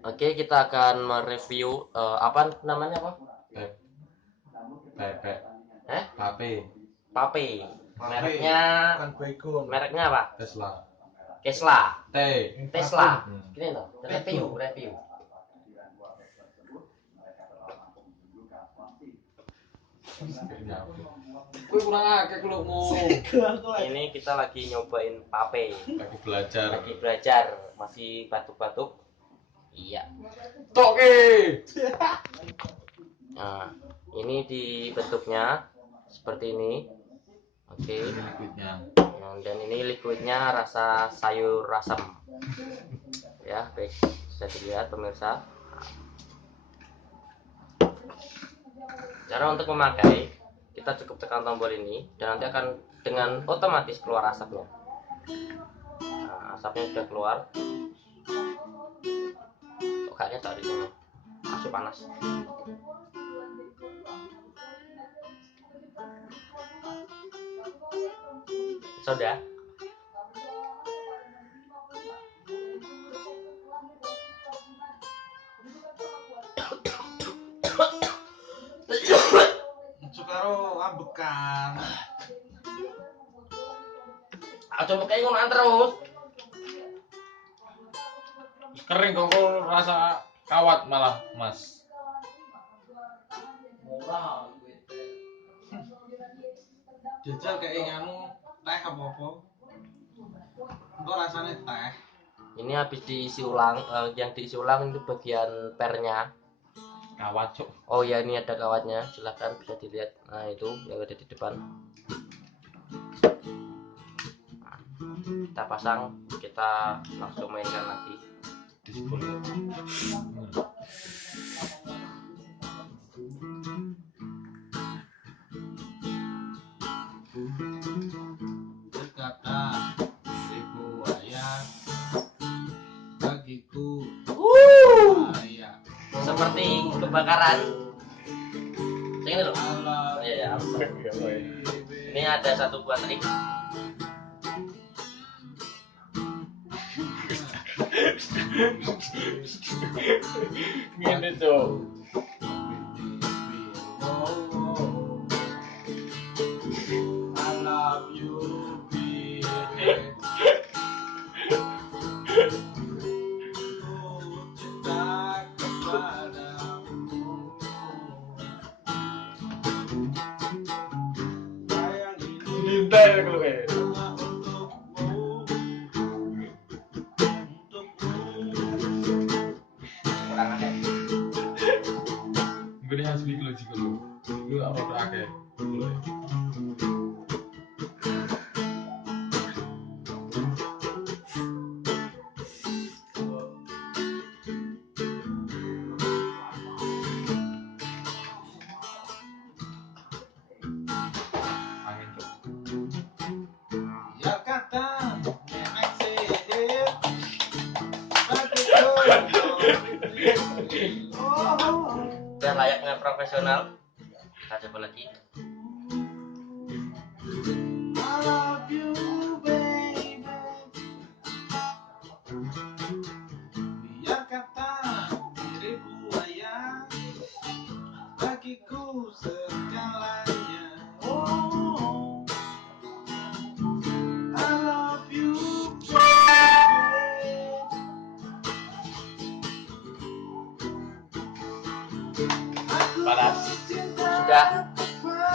Oke, kita akan mereview apa namanya apa? Pepe. Pape. Pape. Mereknya mereknya apa? Tesla. Tesla. Tesla. Gini loh, review. Kue kurang akeh kulukmu. Ini kita lagi nyobain pape. Lagi belajar, masih batuk-batuk. Iya. Toke. Nah, ini dibentuknya seperti ini. Oke. Liquidnya. Nah, dan ini liquidnya rasa sayur asam. Ya, baik. Bisa dilihat pemirsa. Cara untuk memakai, kita cukup tekan tombol ini dan nanti akan dengan otomatis keluar asapnya. Nah, asapnya sudah keluar. Kayaknya dari sini masih panas. Sudah. Sukaro ambekan. Coba kayak ngono terus. Kering kok rasa kawat malah, Mas. Murah Jajal kayak nganu teh apa-apa. Engko rasane teh. Ini habis diisi ulang, yang diisi ulang itu bagian pernya. Kawat, Cuk. Oh ya, ini ada kawatnya, silahkan bisa dilihat. Nah, itu yang ada di depan. Nah, kita pasang, kita langsung mainkan lagi. Dispul. Berkata ibu ayah bagiku ayah. Seperti kebakaran. Ini loh. Ya, ini ada satu buah trik. Ngene, Cuk. I love you, baby. Cinta kepadamu. Sayang ini cinta ya kalau kayak Kurang ada. Gini asli kalau jika lu apa tuh akeh. Ya kata nenek sihir Biar layaknya profesional. Kita coba lagi. I love you, baby. Biar kata diriku ayah bagiku segalanya. Oh, I love you, baby. Panas. Sudah.